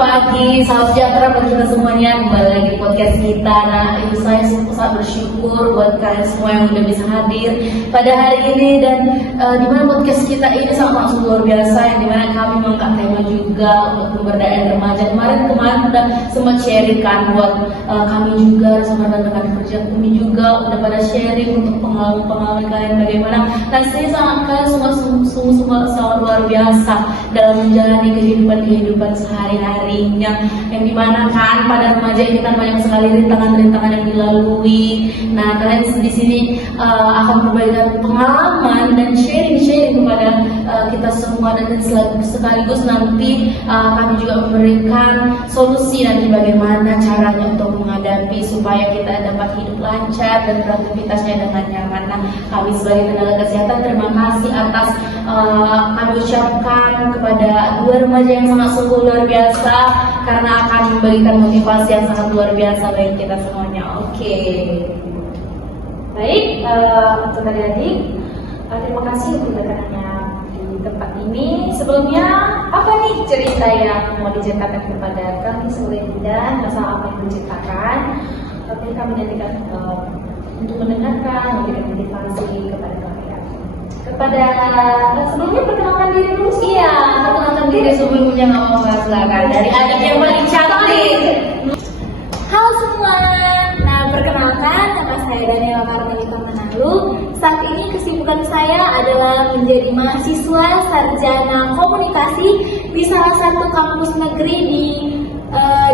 pagi, salam sejahtera buat kita semuanya. Kembali lagi di podcast kita. Nah, itu saya sangat bersyukur buat kalian semua yang udah bisa hadir pada hari ini, dan dimana podcast kita ini sangat langsung luar biasa, yang dimana kami mengangkat tema juga untuk pemberdayaan remaja. Kemarin udah sempat sharing kan buat kami juga sama rekan kerja kami juga udah pada sharing untuk pengalaman kalian bagaimana. Nah, saya sangat kalian semua sangat luar biasa dalam menjalani kehidupan sehari-harinya, yang dimana kan pada remaja ini kan banyak sekali rintangan-rintangan yang dilalui. Nah, kalian di sini akan berbagi pengalaman dan sharing kepada kita semua, dan sekaligus nanti kami juga memberikan solusi nanti bagaimana caranya untuk menghadapi supaya kita dapat hidup lancar dan beraktivitasnya dengan nyaman. Nah, kami sebagai tenaga kesehatan terima kasih atas kami ucapkan kepada dua remaja yang sangat sungguh luar biasa, karena akan memberikan motivasi yang sangat luar biasa bagi kita semuanya. Oke. Baik, untuk adik-adik, terima kasih untuk rekanannya di tempat ini. Sebelumnya, apa nih cerita yang mau diceritakan kepada kami sebagai bidan, masalah apa yang diceritakan? Tapi kami nantikan untuk mendengarkan, memberikan motivasi kepada kalian. Sebelumnya perkenalkan diri dulu. Iya, perkenalkan diri sebelumnya, nggak apa-apa, silakan. Dari adik yang paling cantik. Halo semua, nah perkenalkan, nama saya Daniela Karmelita Manalu. Saat ini kesibukan saya adalah menjadi mahasiswa sarjana komunikasi di salah satu kampus negeri di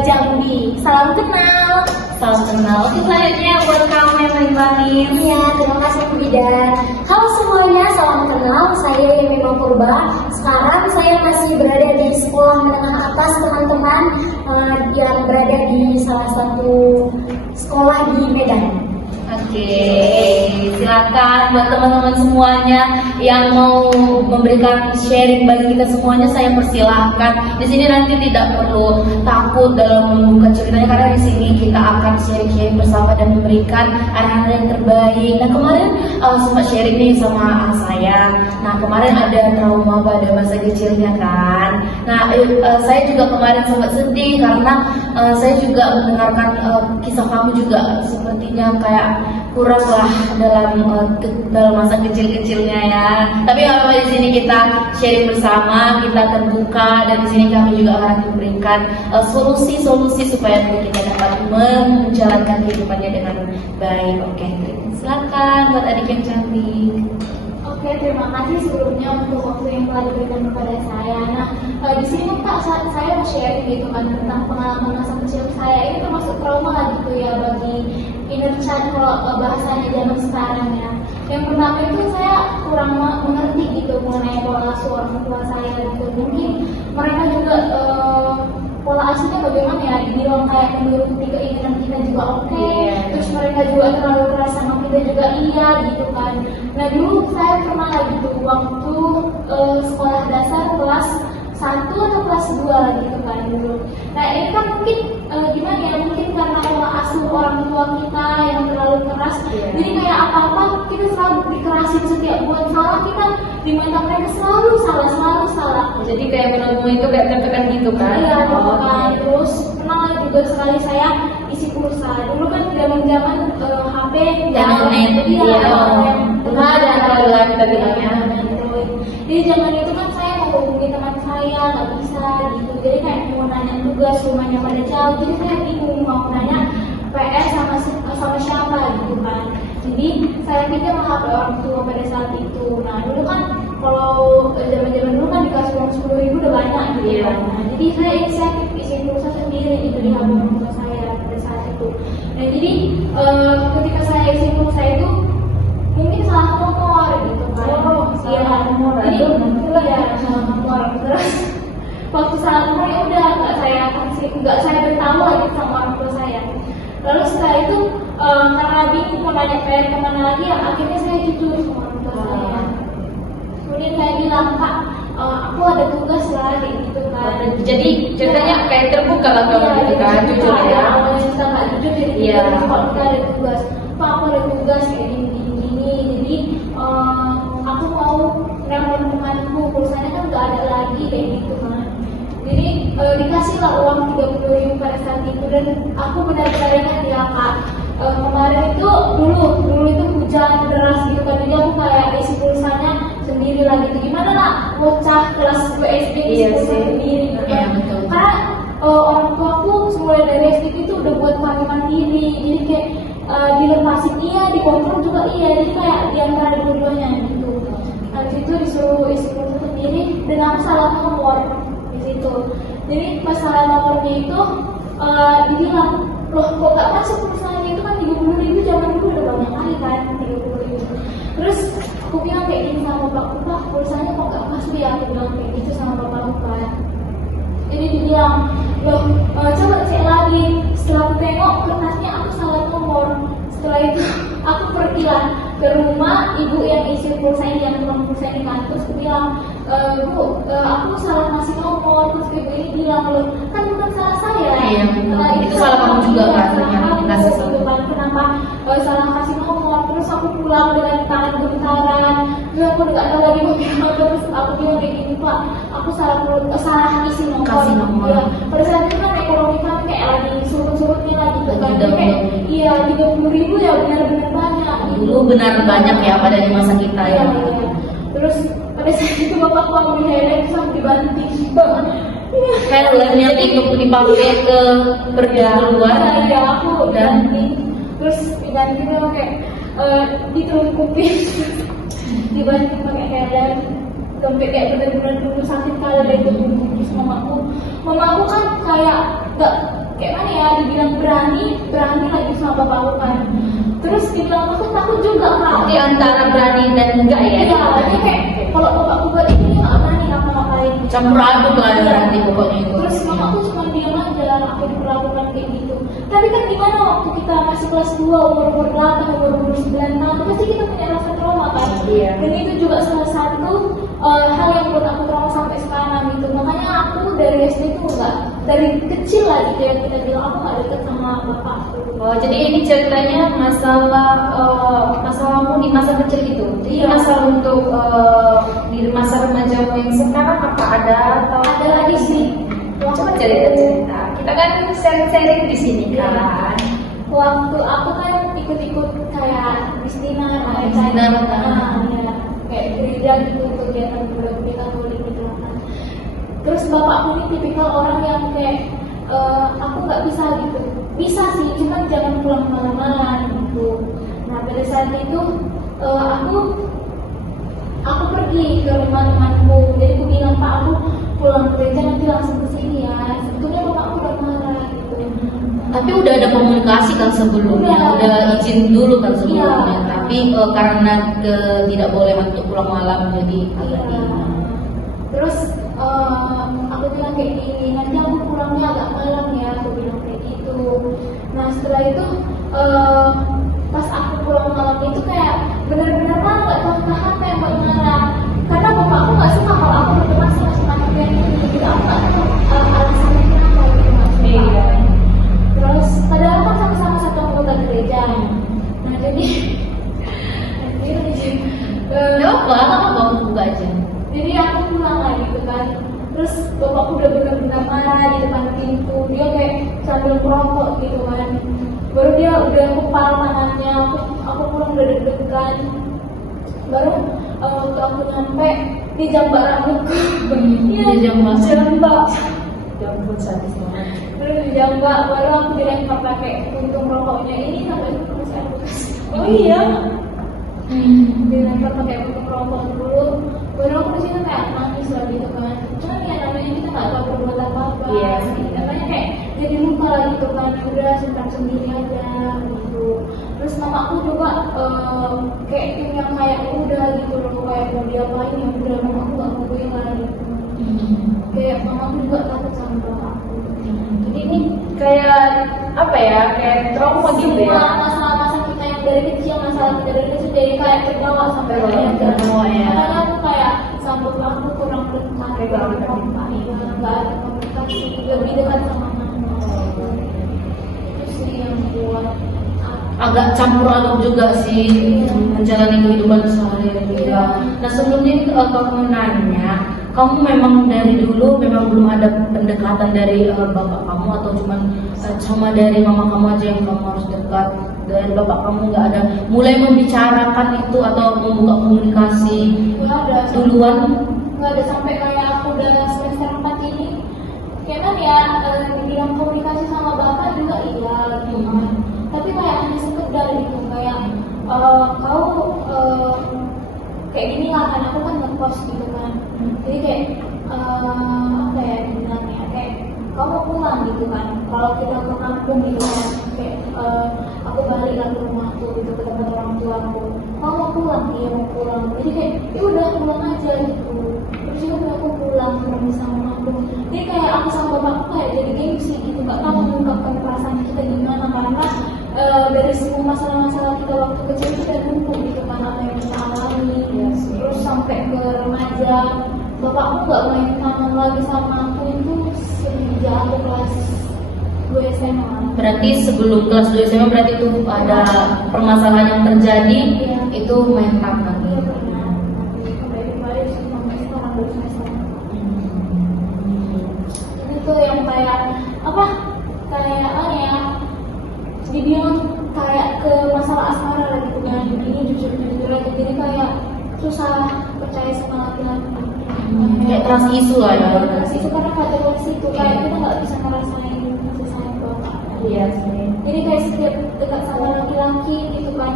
Jambi. Salam kenal. Salam kenal. Oke, selanjutnya buat kamu yang paling manis. Ya, terima kasih Bu Bidan. Halo semuanya, salam kenal. Saya Yemima Purba. Sekarang saya masih berada di sekolah menengah atas teman-teman yang berada di salah satu sekolah di Medan. Oke, silakan buat teman-teman semuanya yang mau memberikan sharing bagi kita semuanya, saya persilahkan. Di sini nanti tidak perlu takut dalam membuka ceritanya, karena di sini kita akan sharing bersama dan memberikan arahan yang terbaik. Nah, kemarin sempat sharing nih sama saya. Nah, kemarin ada trauma pada masa kecilnya kan. Nah, saya juga kemarin sempat sedih karena saya juga mendengarkan kisah kamu juga sepertinya kayak kurang lah dalam masa kecil-kecilnya ya. Tapi kalau di sini kita sharing bersama, kita terbuka, dan di sini kami juga akan memberikan solusi-solusi supaya kita dapat menjalankan kehidupannya dengan baik. Oke, silakan buat adik yang cantik. Oke, terima kasih sebelumnya untuk waktu yang telah diberikan kepada saya. Nah, di sini Pak, saya mau sharing gitu kan tentang pengalaman masa kecil saya. Ini termasuk trauma lah gitu ya bagi inner child kalau bahasanya zaman sekarang ya. Yang pertama itu saya kurang mengerti gitu mengenai pola asuh orang tua saya gitu. Mungkin mereka juga pola asuhnya bagaimana ya, dibilang kayak menuruti keinginan kita juga oke. Terus mereka juga terlalu keras sama kita juga iya gitu kan. Nah, dulu saya pernah gitu waktu sekolah dasar kelas 1 atau kelas 2 gitu kan dulu. Nah, ini kan mungkin gimana ya, mungkin karena pola asuh orang tua kita yang terlalu keras, jadi kayak apa-apa kita selalu dikerasin, setiap buat salah kita di mata mereka selalu salah. Jadi kayak menurutmu itu kayak tertekan gitu kan? Iya, kan. Terus pernah juga sekali saya isi pulsa. Dulu kan zaman HP, Jangan net, iya. Ada kita bilangnya. Jadi zaman itu kan saya mau hubungi teman saya, nggak bisa gitu. Jadi kayak mau nanya tugas rumahnya pada jauh, jadi saya bingung mau nanya PS sama siapa gitu kan. Jadi saya pikir HP orang tua pada saat itu. Nah, dulu kan kalau zaman dulu kan dikasih uang 10.000 udah banyak gitu kan. Nah, jadi saya inisiatif isi pulsa sendiri gitu di HP orang tua saya pada saat itu. Nah, jadi ketika saya isi pulsa itu mungkin salah nomor gitu kan. Salah nomor. Jadi ya salah nomor. Terus waktu salah nomor ya udah nggak saya beritahu lagi sama orang tua saya. Lalu setelah itu karena bingung mau nanya PR kemana lagi, ya akhirnya saya jujur sama orang tua saya. Kemudian saya bilang, Kak, aku ada tugas lah gitu kan. Jadi ceritanya kayak terbuka lah kalau gitu kan, jujur ya. Kalau kita nggak jujur jadi kalau kita ada tugas, Pak, aku ada tugas kayak gini. Jadi aku mau nelfon temanku, pulsanya kan nggak ada lagi kayak gitu kan. Jadi dikasih kasih lah uang 30.000 pada saat itu, dan aku benar-benar ingat ya Kak, kemarin itu dulu itu hujan deras gitu kan, jadi aku kayak isi pulsanya sendiri lah gitu. Gimana lah bocah kelas 2 SD isi Iya pulsa sih. sendiri gitu Iya, kan. betul. Karena orang tua aku semula dari SD itu udah buat kami mandiri, jadi kayak dilepasin iya, dikontrol juga iya, jadi kayak diantara dua-duanya gitu. Nah di situ disuruh isi pulsa sendiri dan aku salah nomor di situ. Jadi masalah nomornya itu dibilang, loh kok gak masuk pulsanya, itu kan 30.000, zaman dulu udah banyak kali kan 30.000. Terus aku bilang kayak gini sama bapakku, Pak pulsanya kok gak masuk ya, aku bilang kayak gitu sama bapakku kan. Jadi dibilang, loh coba cek lagi. Setelah aku tengok kertasnya aku salah nomor. Setelah itu aku pergilah ke rumah ibu yang isi pulsa ini, yang tukang pulsa ini kan. Terus aku bilang, Bu, aku salah ngasih nomor. Terus ibu ini bilang, loh kan bukan salah saya. Iya, itu salah kamu juga kan, ternyata kasih salah. Gitu kan, kenapa salah kasih nomor. Terus aku pulang dengan tangan gemetaran. Terus aku nggak tahu lagi mau bilang. Terus aku bilang kayak gini, Pak, aku salah isi nomor. Kasih nomor. Ya, pada saat itu kan ekonomi kami kayak lagi surut-surutnya lagi gitu kan. Jadi kayak, iya 30.000 ya benar-benar banyak. Dulu benar banyak ya pada di masa kita ya. Iya. Terus pada saat itu bapakku ambil helm sampai dibanting. Helm yang dipakai ke pergi keluar. Iya, aku dan dibanting. Terus dibanting sama kayak ditelungkupin. Dibanting pakai helm. Sampai kayak benar-benar dulu sakit kali dari itu. Terus mamaku kan kayak gak kayak mana ya, dibilang berani lagi sama bapakku kan. Terus dibilang aku takut juga Kak. Di antara berani dan enggak ya. Iya, jadi kayak kalau bapakku buat ini nggak berani ngapa-ngapain. Campur aduk lah ya nanti pokoknya itu. Terus mamaku cuma diam aja, aku diperlakukan kayak gitu. Tapi kan gimana waktu kita masih kelas 2, umur 8, umur 9 tahun, pasti kita punya rasa trauma kan. Iya. Dan itu juga salah satu hal yang buat aku trauma sampai sekarang gitu. Makanya aku dari SD itu enggak, dari kecil lah gitu ya, kita bilang aku nggak deket sama bapakku. Oh, jadi ini ceritanya masalahmu di masa kecil itu. Jadi Iya. masalah untuk di masa remajamu yang sekarang apa ada atau Ada lagi sih. Coba cerita. Kita kan sharing-sharing di sini kan. Waktu aku kan ikut-ikut kayak Kristina, Kristina, ya, kayak gereja gitu, kegiatan gereja Katolik gitu kan. Terus bapakku ini tipikal orang yang kayak aku nggak bisa gitu. Bisa sih, cuma jangan pulang malam-malam gitu. Nah pada saat itu aku pergi ke rumah temanku. Jadi aku bilang, Pak aku pulang gereja nanti langsung ke sini ya. Sebetulnya bapakku udah marah gitu. Tapi udah ada komunikasi kan sebelumnya, udah izin dulu kan sebelumnya. Iya. Tapi karena tidak boleh untuk pulang malam jadi agak Iya. Terus aku bilang kayak gini, nanti aku pulangnya agak malam ya, aku bilang kayak gitu. Nah setelah itu pas aku pulang malam itu kayak benar-benar lah nggak tahu kenapa yang buat marah. Karena bapakku nggak suka kalau aku berteman sama teman yang ini, gitu. Aku nggak tahu alasannya kenapa gitu maksudnya. Iya. Terus padahal kan sama-sama satu anggota gereja. Nah jadi ya apa buka aja. jadi aku pulang lah gitu kan. Terus bapakku udah benar-benar marah di depan pintu. Dia kayak sambil merokok gitu kan. Baru dia udah kepal tangannya. Aku pulang udah deg-degan. Baru waktu aku nyampe di jambak rambutku. Dia jambak. Jambut sadis banget. Terus di jambak baru aku dilempar pakai puntung rokoknya ini sampai terus saya bekas. Oh iya. Dilempar pakai puntung rokok dulu. Baru aku di situ kayak nangis lah gitu kan. Cuman ya namanya kita nggak tahu berbuat apa-apa. Iya sih. Namanya kayak jadi lupa lah gitu kan. Udah simpan sendiri aja gitu. Terus mamaku juga kayak yang kayak udah gitu loh, kayak mau diapain ya udah, mamaku nggak mau goyang gitu. Kayak mamaku juga takut sama bapakku. Jadi ini kayak apa ya? Kayak trauma gitu ya. Semua masalah-masalah kita yang dari kecil, masalah kita dari kecil jadi kayak terbawa sampai Terbawa, ya. Karena aku kayak sama aku kurang dekat, Kayak gak ada nggak ada komunikasi, lebih dekat sama mama. Itu sih yang buat Agak campur aduk juga sih menjalani kehidupan sehari-hari. Ya. Nah sebelumnya itu kamu nanya, kamu memang dari dulu memang belum ada pendekatan dari bapak kamu atau cuma dari mama kamu aja yang kamu harus dekat? Dari bapak kamu nggak ada mulai membicarakan itu atau membuka komunikasi Nggak ada. duluan? Nggak ada sampai kayak aku udah semester 4 ini. Kayak kan ya dibilang komunikasi sama bapak juga iya gitu kan. Tapi kayak hanya sekedar gitu kayak kau kayak gini lah kan aku kan ngekos gitu kan. Jadi kayak apa ya bilangnya kayak kau mau pulang gitu kan. Kalau kita ke kampung gitu kan kayak aku balik lah ke rumahku gitu ke tempat orang tuaku. Kau mau pulang? Iya mau pulang. Jadi kayak ya udah pulang aja gitu. Terus ya udah aku pulang ketemu sama aku. Jadi kayak aku sama bapakku kayak jadi gengsi gitu. Gak tahu mengungkapkan perasaan kita gimana karena dari semua masalah-masalah kita waktu kecil kita numpuk gitu kan apa yang kita alami. Terus sampai ke remaja bapakku gak main tangan lagi sama aku itu sejak aku kelas 2 SMA. Berarti sebelum kelas 2 SMA berarti itu ada permasalahan yang terjadi, Iya. itu main tangan. Iya pernah. Sampai kemarin cuma setengah 2 semester. Itu yang kayak apa? Kayak ya dibilang kayak ke masalah asmara lah gitu kan. Ini jujur aja jadi kayak susah percaya sama laki-laki. Kayak trust issue lah ya. Trust issue karena nggak ada situ kayak kita nggak bisa ngerasain kasih sayang bapak. Iya sih. Jadi kayak setiap dekat sama laki-laki gitu kan,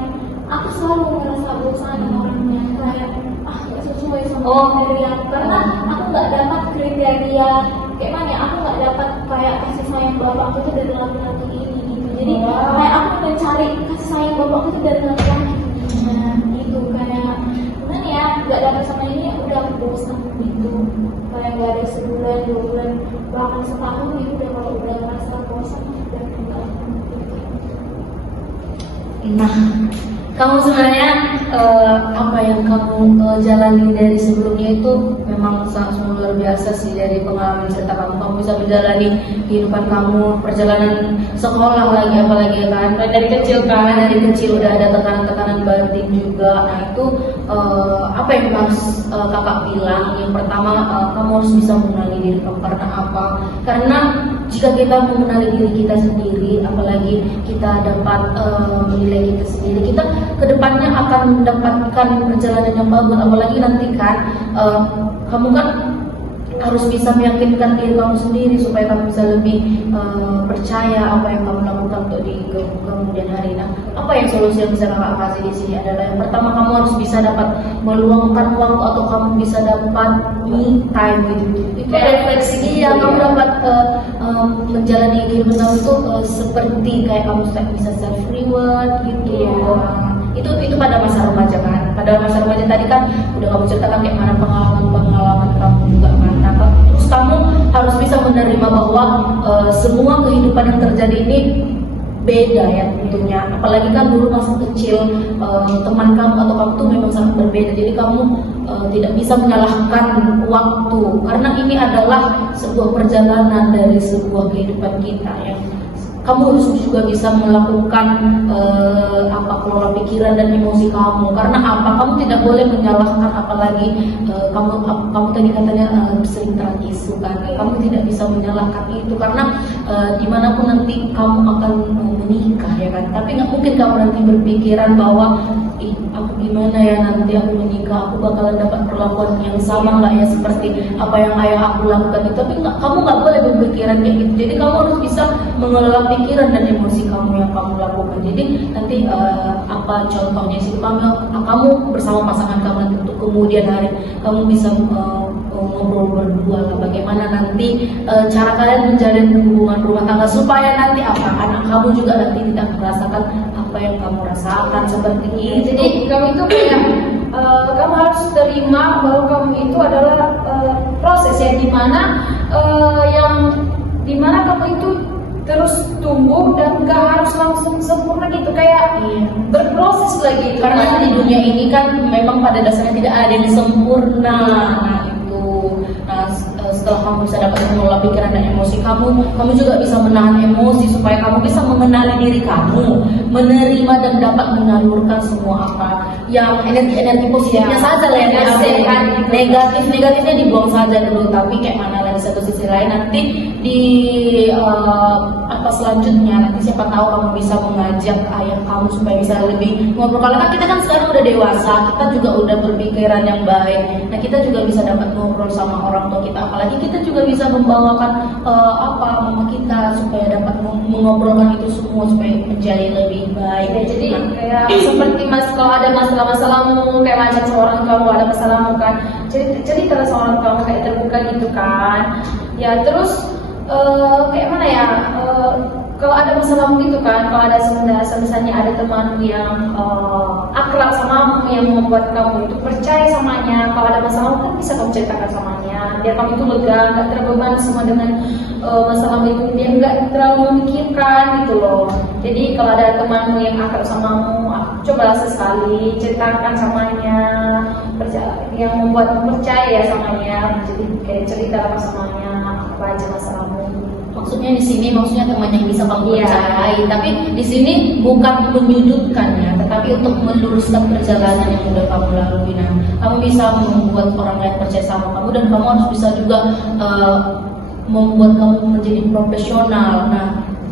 aku selalu merasa bosan dengan orangnya kayak nggak sesuai sama kriteria karena aku nggak dapat kriteria kayak mana ya, aku nggak dapat kayak kasih sayang bapakku itu dari laki-laki ini gitu. Jadi kayak aku mencari kasih sayang bapakku itu dari laki-laki gitu kayak gimana ya nggak dapat sama ini udah aku bosan gitu kayak nggak ada sebulan 2 bulan bahkan setahun itu udah kalau udah merasa bosan udah enggak. Nah, kamu sebenarnya apa yang kamu jalani dari sebelumnya itu memang sangat luar biasa sih dari pengalaman cerita kamu. Kamu bisa menjalani kehidupan kamu, perjalanan sekolah lagi apalagi kan dari kecil udah ada tekanan-tekanan batin juga. Nah itu apa yang harus kakak bilang? Yang pertama kamu harus bisa mengenali diri kamu karena apa? Karena jika kita mengenali diri kita sendiri, apalagi kita dapat menilai kita sendiri, kita kedepannya akan mendapatkan perjalanan yang bagus. Apalagi nanti kan kamu kan harus bisa meyakinkan diri kamu sendiri supaya kamu bisa lebih percaya apa yang kamu lakukan untuk di kemudian hari. Nah, apa yang solusi yang bisa kakak kasih di sini adalah yang pertama kamu harus bisa dapat meluangkan waktu atau kamu bisa dapat me time gitu. Itu refleksi dia, kamu dapat menjalani kehidupan kamu itu seperti kayak kamu bisa self reward gitu. Itu pada masa remaja kan. Pada masa remaja tadi kan udah kamu ceritakan kayak mana pengalaman kamu juga kan. Terus kamu harus bisa menerima bahwa semua kehidupan yang terjadi ini beda ya tentunya. Apalagi kan dulu masa kecil teman kamu atau kamu tuh memang sangat berbeda. Jadi kamu tidak bisa menyalahkan waktu karena ini adalah sebuah perjalanan dari sebuah kehidupan kita ya. Kamu harus juga bisa melakukan kelola pikiran dan emosi kamu. Karena apa? Kamu tidak boleh menyalahkan apalagi kamu tadi katanya sering tragis kan. Kamu tidak bisa menyalahkan itu karena dimanapun nanti kamu akan menikah ya kan. Tapi nggak mungkin kamu nanti berpikiran bahwa aku gimana ya nanti aku menikah, aku bakalan dapat perlakuan yang sama nggak ya seperti apa yang ayah aku lakukan itu. Tapi kamu nggak boleh berpikiran kayak gitu. Jadi kamu harus bisa mengelola pikiran dan emosi kamu yang kamu lakukan. Jadi nanti apa contohnya sih kamu bersama pasangan kamu nanti untuk kemudian hari kamu bisa ngobrol berdua lah bagaimana nanti cara kalian menjalin hubungan rumah tangga supaya nanti anak kamu juga nanti tidak merasakan apa yang kamu rasakan seperti itu. Jadi kamu itu kayak kamu harus terima bahwa kamu itu adalah proses ya dimana kamu itu terus tumbuh dan gak harus langsung sempurna gitu kayak berproses lagi gitu. Karena di dunia ini kan memang pada dasarnya tidak ada yang sempurna. Nah setelah kamu bisa dapat mengelola pikiran dan emosi kamu juga bisa menahan emosi supaya kamu bisa mengenali diri kamu, menerima dan dapat menyalurkan semua apa yang energi positifnya saja lah yang diambil, negatifnya dibuang saja dulu. Tapi kayak mana lagi satu sisi lain nanti di selanjutnya nanti siapa tahu kamu bisa mengajak ayah kamu supaya bisa lebih ngobrol. Karena kan kita kan sekarang udah dewasa, kita juga udah berpikiran yang baik. Nah kita juga bisa dapat ngobrol sama orang tua kita, apalagi kita juga bisa membawakan mama kita supaya dapat mengobrolkan itu semua supaya menjadi lebih baik. Ya, jadi kayak seperti kalau ada masalah-masalahmu kayak macam seorang kamu ada masalahmu kan, cerita sama orang kamu kayak terbuka gitu kan. Ya terus kayak mana ya, kalau ada masalah gitu kan, kalau ada misalnya ada teman yang akrab samamu yang membuat kamu itu percaya samanya, kalau ada masalah kan bisa kamu ceritakan samanya, biar kamu itu lega, nggak terbeban semua dengan masalah itu, dia nggak terlalu memikirkan gitu loh. Jadi kalau ada temanmu yang akrab samamu, cobalah sesekali ceritakan samanya, yang membuatmu percaya samanya, jadi kayak cerita samanya apa aja masalahmu. Maksudnya di sini teman yang bisa kamu percayai, tapi di sini bukan menyudutkan ya, tetapi untuk meluruskan perjalanan yang sudah kamu lalui. Nah, kamu bisa membuat orang lain percaya sama kamu dan kamu harus bisa juga membuat kamu menjadi profesional. Nah,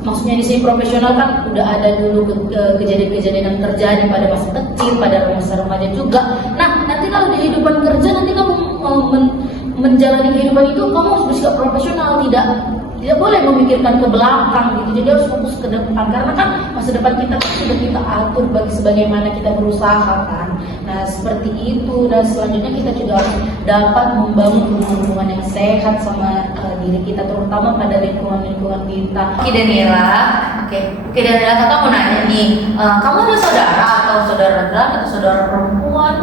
maksudnya di sini profesional kan udah ada dulu kejadian-kejadian yang terjadi pada masa kecil, pada masa remaja juga. Nah, nanti kalau di kehidupan kerja nanti kamu menjalani kehidupan itu kamu harus bersikap profesional, tidak boleh memikirkan ke belakang gitu. Jadi harus fokus ke depan, karena kan masa depan kita sudah kita atur sebagaimana kita berusaha kan. Nah seperti itu, dan selanjutnya kita juga dapat membangun hubungan yang sehat sama diri kita, terutama pada lingkungan kita. Oke Daniela, oke Daniela, kakak mau nanya nih, kamu ada saudara atau saudara laki atau saudara perempuan?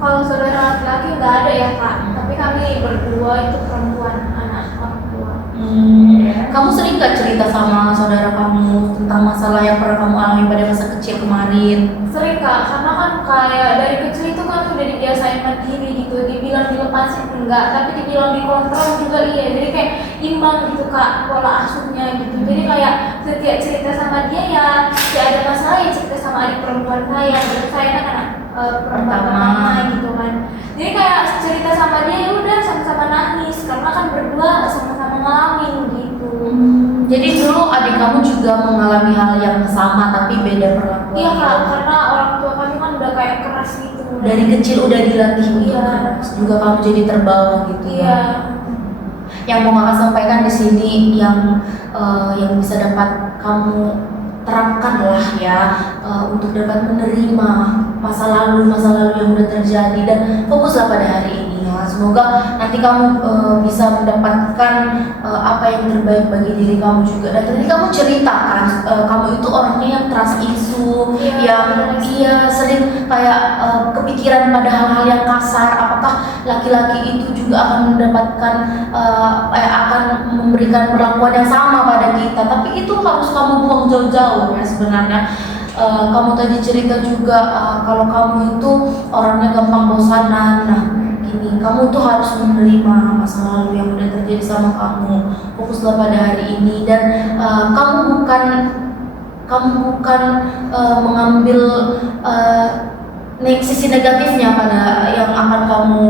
Kalau saudara laki-laki nggak ada ya kak, tapi kami berdua itu perempuan, anak orang tua. Kamu sering gak cerita sama saudara kamu tentang masalah yang pernah kamu alami pada masa kecil kemarin? Sering kak, karena kan kayak dari kecil itu kan udah dibiasain mandiri gitu, dibilang dilepasin enggak, tapi dibilang dikontrol juga iya, jadi kayak imbang gitu kak pola asuhnya gitu. Jadi kayak setiap cerita sama dia ya ada masalah ya cerita sama adik perempuan saya, dan saya kan anak perempuan pertama gitu kan. Jadi kayak cerita sama dia ya udah sama-sama nangis, karena kan berdua sama-sama ngalamin gitu. Jadi dulu adik kamu juga mengalami hal yang sama tapi beda perlakuan. Iya kak, karena orang tua kami kan udah kayak keras gitu. Dari kecil udah dilatih untuk keras, juga kamu jadi terbawa gitu ya. Iya. Yang mau kakak sampaikan di sini yang bisa dapat kamu terapkan lah ya, untuk dapat menerima masa lalu yang udah terjadi dan fokuslah pada hari ini ya. Semoga nanti kamu bisa mendapatkan apa yang terbaik bagi diri kamu juga. Dan tadi kamu ceritakan kamu itu orangnya yang trust issue, yang sering kayak kepikiran pada hal-hal yang kasar. Apakah laki-laki itu juga akan mendapatkan akan memberikan perlakuan yang sama pada kita? Tapi itu harus kamu buang jauh-jauh ya sebenarnya. Kamu tadi cerita juga kalau kamu itu orangnya gampang bosanan. Nah, gini, kamu tuh harus menerima masa lalu yang udah terjadi sama kamu. Fokuslah pada hari ini dan kamu bukan mengambil sisi negatifnya pada yang akan kamu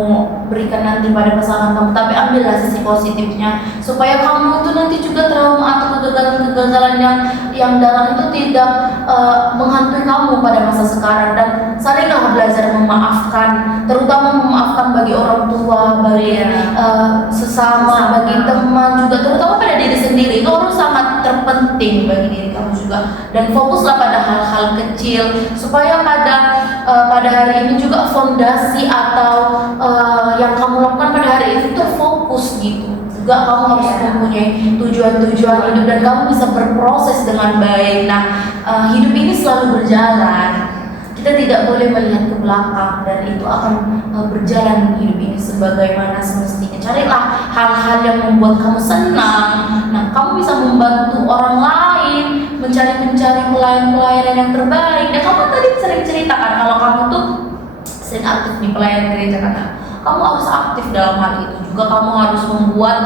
berikan nanti pada pasangan kamu, tapi ambillah sisi positifnya supaya kamu itu nanti juga trauma atau kegagalan yang dalam itu tidak menghantui kamu pada masa sekarang. Dan saringlah belajar memaafkan, terutama memaafkan bagi orang tua, bagi sesama, bagi teman juga, terutama pada diri sendiri. Itu harus sangat terpenting bagi diri kamu juga. Dan fokuslah pada hal-hal kecil supaya pada hari ini juga fondasi atau yang kamu lakukan pada hari ini terfokus gitu. Juga kamu harus mempunyai tujuan-tujuan hidup dan kamu bisa berproses dengan baik. Nah, hidup ini selalu berjalan. Kita tidak boleh melihat ke belakang dan itu akan berjalan hidup ini sebagaimana semestinya. Carilah hal-hal yang membuat kamu senang. Nah, kamu bisa membantu orang lain, mencari pelayan-pelayanan yang terbaik. Dan kamu tadi sering ceritakan kalau kamu tuh sering aktif di pelayanan gereja, kata kamu harus aktif dalam hal itu juga. Kamu harus membuat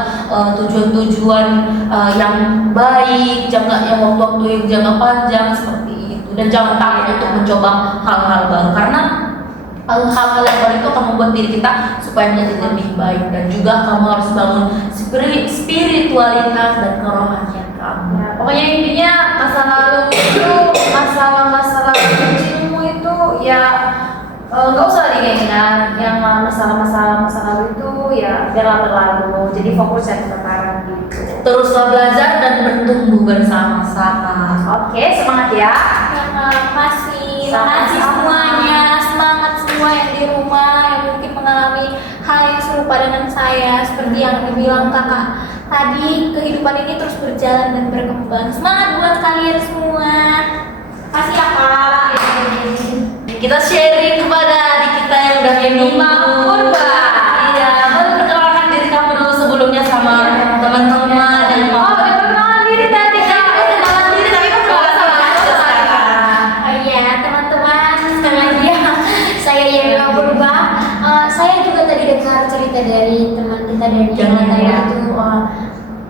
tujuan-tujuan yang baik, yang waktu-waktu yang jangka panjang seperti itu. Dan jangan takut untuk mencoba hal-hal baru, karena hal-hal yang baru itu akan membuat diri kita supaya menjadi lebih baik. Dan juga kamu harus bangun spiritualitas dan kerohanian kamu. Ya, pokoknya intinya masa lalu itu masalah-masalah kecilmu itu ya nggak usah diingat. Yang masalah-masalah masa lalu itu ya biarlah berlalu. Jadi fokus yang sekarang gitu. Teruslah belajar dan bertumbuh bersama-sama. Oke, semangat ya. Makasih Sama-sama. semuanya, semangat semua yang di rumah yang mungkin mengalami hal yang serupa dengan saya. Seperti yang dibilang kakak tadi, kehidupan ini terus berjalan dan berkembang. Semangat buat kalian semua. Kasih ya kak. Kita sharing kepada adik kita yang udah minum. Purba. Iya, boleh perkenalkan diri kamu dulu sebelumnya sama teman-teman dan Oh, udah perkenalan diri tadi kan? kenalan diri tapi kamu nggak sama aja sekarang. Oh iya teman-teman, sekali lagi ya, saya Yemina Purba. Saya juga tadi dengar cerita dari teman kita dari Jangan tadi ya. itu.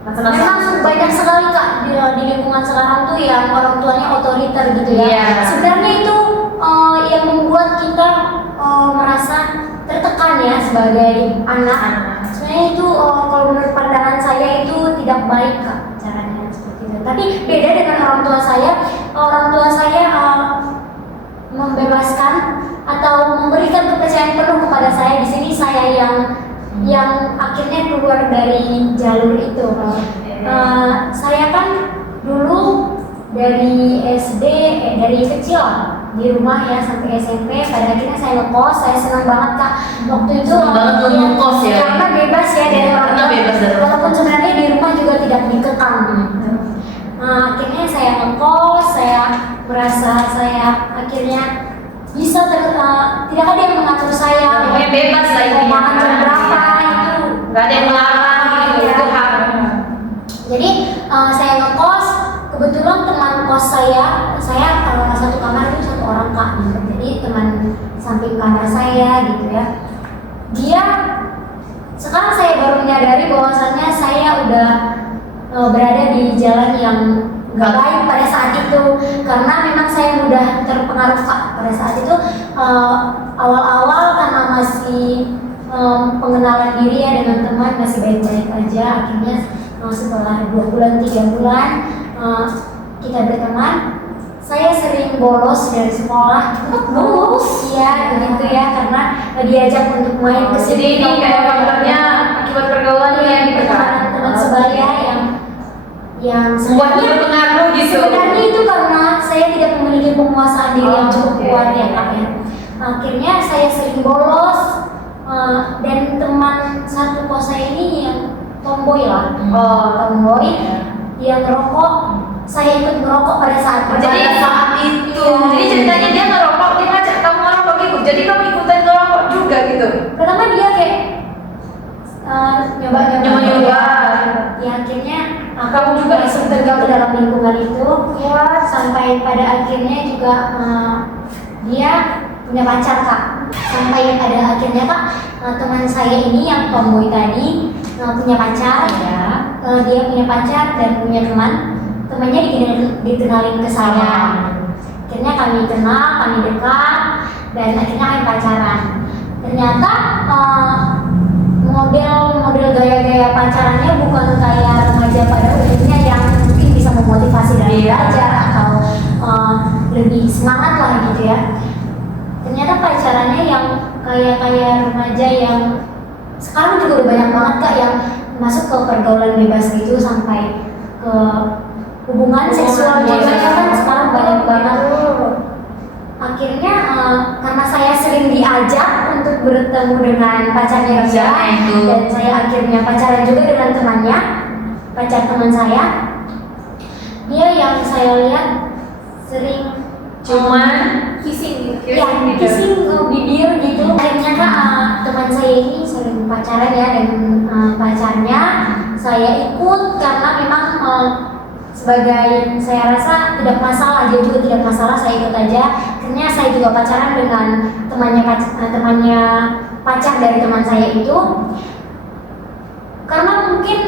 Masa-masa. Memang banyak sekali kak di lingkungan sekarang tuh yang orang tuanya otoriter gitu ya. Iya. Sebenarnya itu yang membuat kita merasa tertekan ya sebagai anak. Sebenarnya itu kalau menurut pandangan saya itu tidak baik kak caranya seperti itu. Tapi beda dengan orang tua saya. Orang tua saya membebaskan atau memberikan kepercayaan penuh kepada saya. Di sini saya yang akhirnya keluar dari jalur itu. Saya kan dulu dari SD, dari kecil di rumah ya sampai SMP. Pada akhirnya saya ngekos. Saya senang banget kak waktu itu. Senang banget lu ngekos ya? Karena bebas ya dari orang Karena tua. bebas dari orang tua. Walaupun sebenarnya di rumah juga tidak dikekang. Akhirnya saya ngekos. Saya merasa saya akhirnya bisa tidak ada yang mengatur saya. Pokoknya bebas lah Mau intinya. makan jam berapa itu Nggak ada yang melarang gitu, Iya. itu hak. Jadi saya ngekos, kebetulan teman kos saya satu kamar itu satu orang kak gitu. Jadi teman samping kamar saya gitu ya. Dia sekarang saya baru menyadari bahwasannya saya udah berada di jalan yang nggak baik pada saat itu, karena memang saya mudah terpengaruh kak pada saat itu. Awal-awal karena masih pengenalan diri ya dengan teman masih baik-baik aja. Akhirnya setelah 2 bulan 3 bulan kita berteman, saya sering bolos dari sekolah. Bolos ya begitu ya, karena diajak untuk main ke Jadi sini. ini kayak faktornya akibat pergaulan yang diperlukan teman sebaya yang membuat berpengaruh gitu. Sebenarnya itu karena saya tidak memiliki penguasaan diri yang cukup oke. kuat ya kak ya. Akhirnya saya sering bolos dan teman satu kos saya ini yang tomboy lah. Tomboy dia ngerokok, saya ikut ngerokok pada saat Jadi saat itu. Jadi ceritanya dia ngerokok, dia ngajak kamu ngerokok ikut. Jadi kamu ikutan ngerokok juga gitu. pertama dia kayak nyoba-nyoba. Ya akhirnya Kamu juga masuk tergabung ke dalam lingkungan itu. Sampai pada akhirnya juga dia punya pacar kak. Sampai pada akhirnya kak teman saya ini yang tomboy tadi punya pacar ya. Dia punya pacar dan punya teman. Temannya dikenalin ke saya. Akhirnya kami kenal, kami dekat, dan akhirnya kami pacaran. Ternyata model gaya-gaya pacarannya bukan kayak remaja pada umumnya yang mungkin bisa memotivasi dalam belajar atau lebih semangat lah gitu ya. Ternyata pacarannya yang kayak remaja yang sekarang juga udah banyak banget kak yang masuk ke pergaulan bebas gitu sampai ke hubungan seksual juga kan sekarang banyak banget. Akhirnya karena saya sering diajak untuk bertemu dengan pacarnya dia, dan saya akhirnya pacaran juga dengan temannya, pacar teman saya. Dia yang saya lihat sering Cuman kissing Kissing ya, gitu. kissing bibir gitu. Akhirnya teman saya ini sering pacaran ya dengan pacarnya. Saya ikut karena memang sebagai saya rasa tidak masalah, dia juga tidak masalah, saya ikut aja. akhirnya saya juga pacaran dengan temannya pacar dari teman saya itu, karena mungkin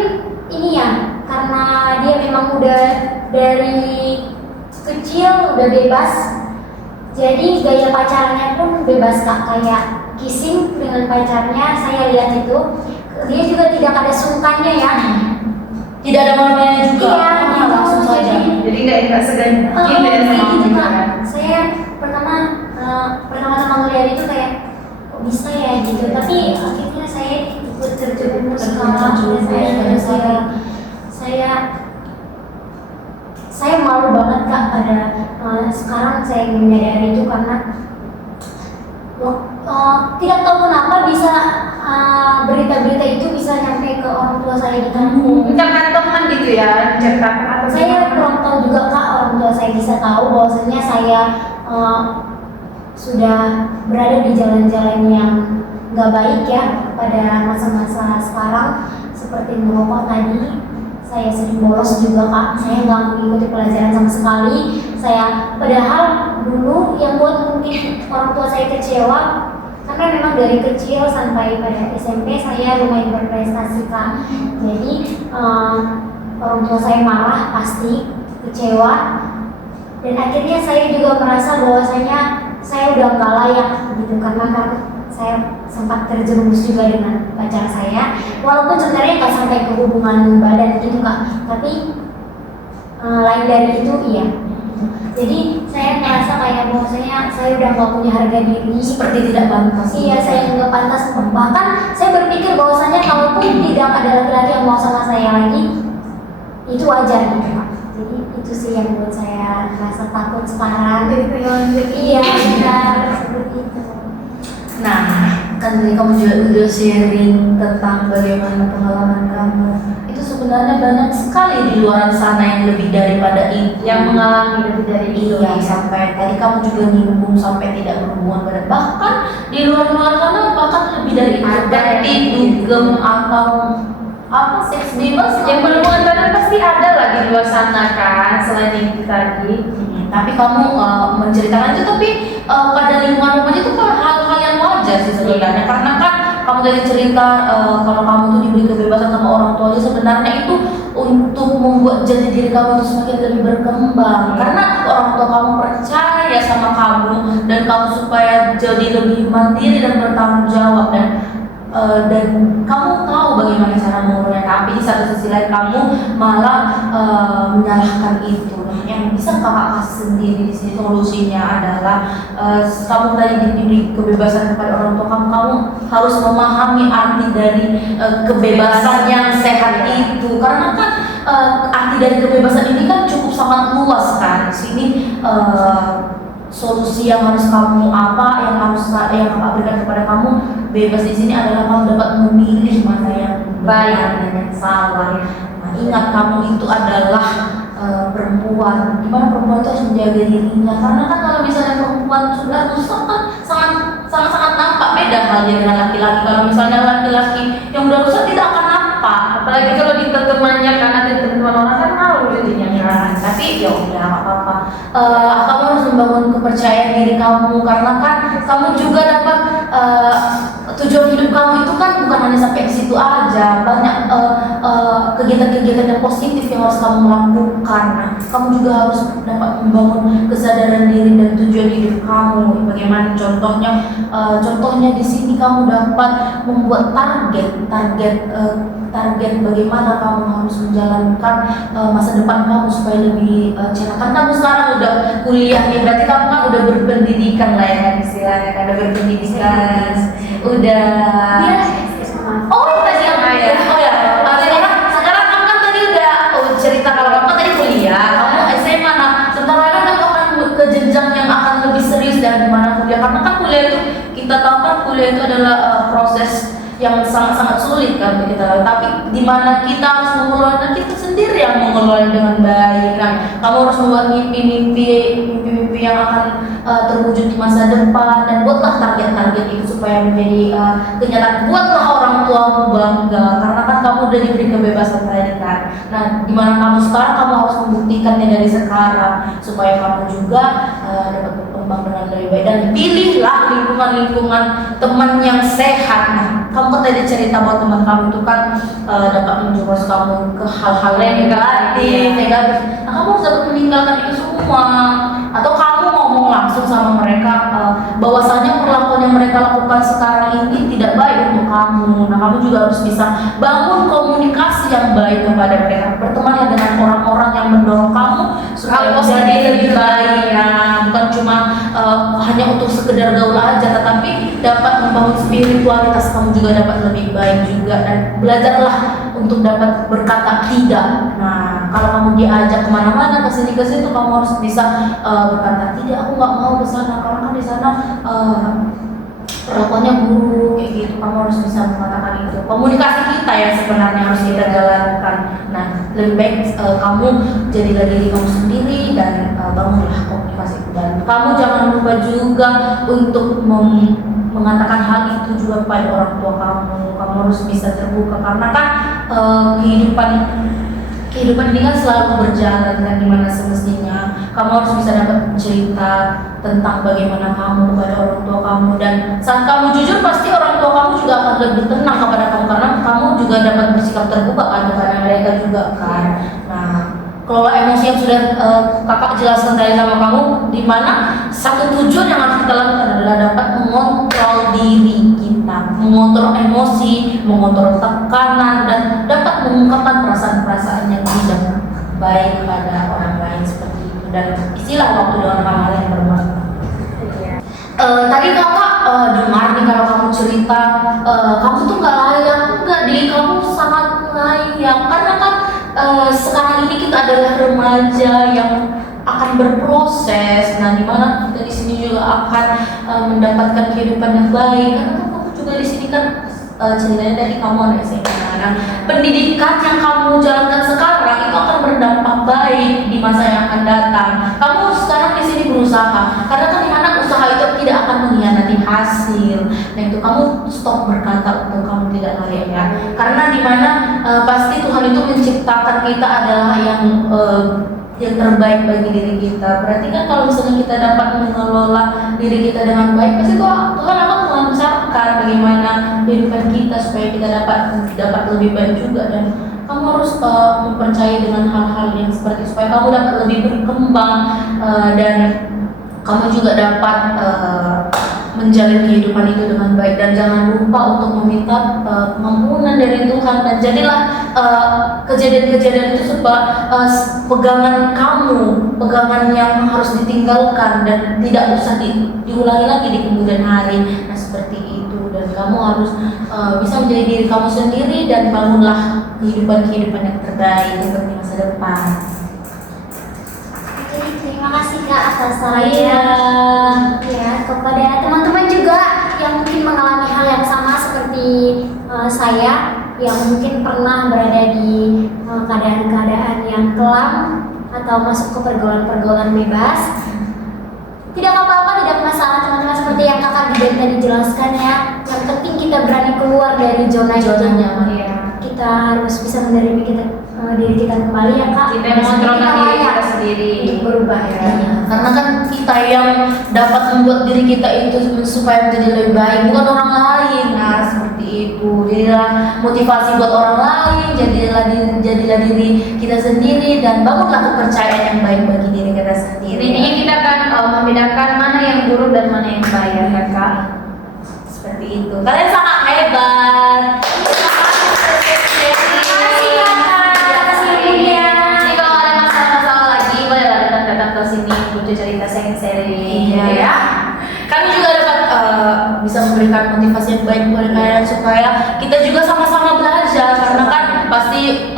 ini ya, karena dia memang udah dari kecil udah bebas, jadi gaya pacarannya pun bebas Kak, kayak kissing dengan pacarnya. Saya lihat itu dia juga tidak ada sungkannya ya. Tidak ada malu-malunya juga. Iya, gitu. Langsung saja. Jadi nggak segan gitu ya sama gitu kita Kak. kan. Saya pertama ngeliat itu kayak kok bisa ya gitu, tapi akhirnya saya ikut terjerumus Kak. Saya malu banget Kak pada sekarang saya menyadari itu, karena tidak tahu kenapa bisa berita-berita itu bisa nyampe ke orang tua saya di kampung. Karena teman gitu ya, ceritakan atau Saya kurang tahu juga Kak, orang tua saya bisa tahu bahwasanya saya sudah berada di jalan-jalan yang nggak baik ya pada masa-masa sekarang, seperti merokok tadi. Saya sering bolos juga Kak, saya nggak mengikuti pelajaran sama sekali. Saya padahal dulu yang buat mungkin orang tua saya kecewa, karena memang dari kecil sampai pada SMP saya lumayan berprestasi Kak. Jadi orang tua saya marah, pasti kecewa, dan akhirnya saya juga merasa bahwasanya saya udah nggak layak gitu, karena kan saya sempat terjerumus juga dengan pacar saya, walaupun sebenarnya nggak sampai ke hubungan badan gitu Kak, tapi lain dari itu iya. Jadi saya merasa kayak bahwasanya saya udah nggak punya harga diri, Seperti tidak pantas. iya saya nggak pantas. Bahkan saya berpikir bahwasanya kalaupun tidak ada laki-laki yang mau sama saya lagi, itu wajar gitu Kak. Jadi itu sih yang buat saya merasa takut sekarang. Iya benar seperti itu. Nah, kan tadi kamu juga udah sharing tentang bagaimana pengalaman kamu. Itu sebenarnya banyak sekali di luar sana yang lebih daripada itu, yang mengalami lebih dari itu. Iya, sampai tadi kamu juga nyinggung sampai tidak berhubungan badan. Bahkan di luar sana bahkan lebih dari itu, Ada seperti yang dugem atau apa seks bebas Yang berhubungan badan pasti ada lah di luar sana kan, selain yang itu tadi. Tapi kamu menceritakan itu, tapi pada lingkungan rumah itu kan hal-hal yang wajar sih sebenarnya, karena kan kamu tadi cerita kalau kamu tuh diberi kebebasan sama orang tua aja, sebenarnya itu untuk membuat jati diri kamu itu semakin lebih berkembang, karena orang tua kamu percaya sama kamu dan kamu supaya jadi lebih mandiri dan bertanggung jawab, dan kamu tahu bagaimana cara mengurusnya. Tapi di satu sisi lain kamu malah menyalahkan itu. Nah, yang bisa kakak kasih sendiri di sini solusinya adalah kamu tadi diberi kebebasan kepada orang tua kamu harus memahami arti dari kebebasan yang sehat itu, karena kan arti dari kebebasan ini kan cukup sangat luas kan. Di sini solusi yang harus kamu yang kakak berikan kepada kamu bebas di sini adalah kamu dapat memilih mana yang baik dan yang salah. Nah, ingat kamu itu adalah perempuan, dimana perempuan itu harus menjaga dirinya, karena kan kalau misalnya perempuan sudah rusak kan sangat nampak beda halnya dengan laki-laki. Kalau misalnya laki-laki yang udah rusak tidak akan nampak, Apalagi kalau di temannya kan ada teman orang kan malu jadinya kan. tapi ya udah nggak apa-apa. Kamu harus membangun kepercayaan diri kamu, karena kan kamu juga dapat tujuan hidup kamu itu kan bukan hanya sampai di situ aja, banyak kegiatan-kegiatan yang positif yang harus kamu lakukan. Nah, kamu juga harus dapat membangun kesadaran diri dan tujuan hidup kamu. Bagaimana contohnya? Contohnya di sini kamu dapat membuat target bagaimana kamu harus menjalankan masa depan kamu supaya lebih cerah. Kan kamu sekarang udah kuliah nih, berarti kamu kan udah berpendidikan lah ya istilahnya, kan udah berpendidikan, udah. Oh tadi sekarang kamu kan tadi udah cerita kalau kamu tadi kuliah, kamu SMA. Nah, sebentar lagi kan kamu akan ke jenjang yang akan lebih serius dari mana kuliah, karena kan kuliah itu kita tahu kan kuliah itu adalah proses yang sangat-sangat sulit kan untuk kita, tapi di mana kita harus mengelola, kita sendiri yang mengelola dengan baik. Kan kamu harus membuat mimpi-mimpi yang akan terwujud di masa depan, dan buatlah target-target itu supaya menjadi kenyataan. Buatlah orang tuamu bangga, karena kan kamu udah diberi kebebasan tadi kan. Nah, di mana kamu sekarang, kamu harus membuktikannya dari sekarang supaya kamu juga dapat berkembang berkembang dengan lebih baik. Dan pilihlah lingkungan teman yang sehat. Nah, kamu kan tadi cerita bahwa teman kamu itu kan dapat menjerumus kamu ke hal-hal yang negatif. Nah, kamu harus dapat meninggalkan itu semua. Atau kamu ngomong langsung sama mereka bahwasanya perlakuan yang mereka lakukan sekarang ini tidak baik untuk kamu. Nah, kamu juga harus bisa bangun komunikasi yang baik kepada mereka. Bertemanlah dengan orang-orang yang mendorong kamu supaya menjadi lebih baik. Nah, bukan cuma hanya untuk sekedar gaul aja, tetapi dapat membangun spiritualitas kamu juga dapat lebih baik juga. Dan belajarlah untuk dapat berkata tidak. Nah, kalau kamu diajak kemana-mana, kesini kamu harus bisa berkata tidak, aku nggak mau ke sana karena kan di sana perlakuannya buruk kayak gitu. Kamu harus bisa mengatakan itu. Komunikasi kita yang sebenarnya harus kita jalankan. Nah, lebih baik kamu jadilah diri kamu sendiri dan bangunlah komunikasi. Dan kamu jangan lupa juga untuk mengatakan hal itu juga kepada orang tua kamu. Kamu harus bisa terbuka karena kan kehidupan ini kan selalu berjalan dan dimana semestinya kamu harus bisa dapat cerita tentang bagaimana kamu kepada orang tua kamu. Dan saat kamu jujur, pasti orang tua kamu juga akan lebih tenang kepada kamu karena kamu juga dapat bersikap terbuka kan kepada mereka juga kan. Nah, kalau emosi yang sudah kakak jelaskan tadi sama kamu, di mana satu tujuan yang harus kita lakukan adalah dapat mengontrol diri kita, mengontrol emosi, mengontrol tekanan, dan dapat mengungkapkan perasaan-perasaan yang tidak baik pada orang lain seperti itu. Dan isilah waktu dengan hal-hal yang bermanfaat. Tadi kakak dengar nih kalau kamu cerita kamu tuh nggak layak, enggak deh, kamu sangat layak karena kan sekarang ini kita adalah remaja yang akan berproses. Nah, dimana kita di sini juga akan mendapatkan kehidupan yang baik. Karena kan kamu juga di sini kan ceritanya dari kamu anak SMA. Nah, pendidikan yang kamu jalankan sekarang itu akan berdampak baik di masa yang akan datang. Kamu sekarang di sini berusaha, karena kan dimana usaha itu tidak akan mengkhianati hasil. Nah, itu kamu stop berkata untuk kamu tidak layak ya. Karena dimana pasti Tuhan itu menciptakan kita adalah yang terbaik bagi diri kita. Berarti kan kalau misalnya kita dapat mengelola diri kita dengan baik, pasti Tuhan akan melancarkan bagaimana kehidupan kita supaya kita dapat lebih baik juga. Dan kamu harus mempercayai dengan hal-hal yang seperti itu supaya kamu dapat lebih berkembang dan kamu juga dapat menjalin kehidupan itu dengan baik. Dan jangan lupa untuk meminta pengampunan dari Tuhan. Dan jadilah kejadian-kejadian itu sebab pegangan kamu, pegangan yang harus ditinggalkan dan tidak usah diulangi lagi di kemudian hari. Nah, seperti itu. Dan kamu harus bisa menjadi diri kamu sendiri dan bangunlah kehidupan yang terbaik untuk di masa depan. Terima kasih Kak atas sarannya. Ya, kepada teman-teman juga yang mungkin mengalami hal yang sama seperti saya, yang mungkin pernah berada di keadaan-keadaan yang kelam atau masuk ke pergaulan-pergaulan bebas. Tidak apa-apa, tidak masalah teman-teman, seperti yang Kakak Didan tadi jelaskan ya. Yang penting kita berani keluar dari zona nyaman ya. Kita harus bisa menerima diri kita kembali ya Kak. Kita mengontrol diri kita sendiri untuk berubah ya. Karena kan kita yang dapat membuat diri kita itu supaya menjadi lebih baik, bukan orang lain. Nah, seperti itu. Jadilah motivasi buat orang lain, jadilah diri kita sendiri dan bangunlah kepercayaan yang baik bagi diri kita sendiri. Intinya kita akan membedakan mana yang buruk dan mana yang baik ya Kak. Seperti itu. Kalian sangat hebat. Cerita sharing ya. Kami juga dapat bisa memberikan motivasi yang baik kepada kalian supaya kita juga sama-sama belajar, karena kan pasti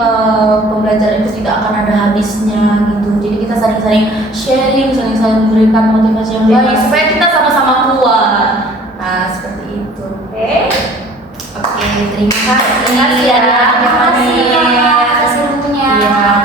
pembelajaran itu tidak akan ada habisnya gitu. Jadi kita saling-saling sharing, saling-saling memberikan motivasi yang baik supaya kita sama-sama kuat. Nah, seperti itu. Oke, terima kasih ya. Terima kasih atas ilmunya. Ya,